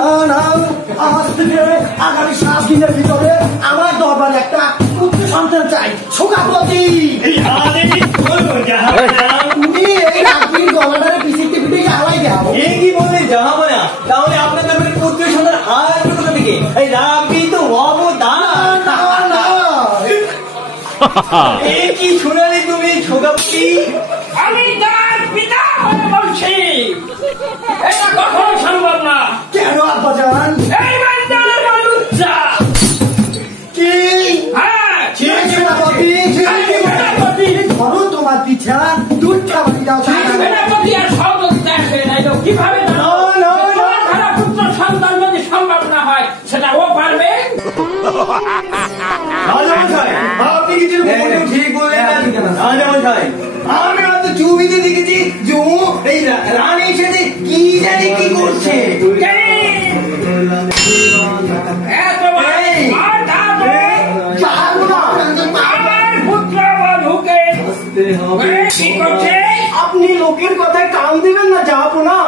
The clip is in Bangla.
না না, আজ থেকে আগামী 7 দিনের ভিতরে আমার দরবারে একটা পুত্র সন্তান চাই। সুখাপতি তুমি এই রাত্রির গলাটারে পিছিয়ে পিছিয়ে হারাই দাও। এই কি বললেন জাহাপনা? তাহলে আপনার দরবারে পুত্র সন্তান আসবে কোথা থেকে? এই রাবি তো অবদান। এই কি শোনালে তুমি সুখাপতি? আমি তার পিতা হয়ে বলছি, এটা কখনো সম্ভব না। কেন আব্বাজান? এই বান্দার লুচ্চা। কি? হ্যাঁ, সেনাপতি ধরো তোমার পিছা দুধ খাবারি দাও। সেনাপতি আর সহযোগিতা এসে নাই তো কিভাবে পুত্র সন্তান যদি সম্ভব না হয় সেটা ও পারবে? আপনি কিছু ঠিক বললেন আমি হয়তো ছবিতে দেখেছি যে ও এই রানী এসেছে কি জানি কি করছে। আপনি লোকের কথায় কান দিবেন না, যাবো না।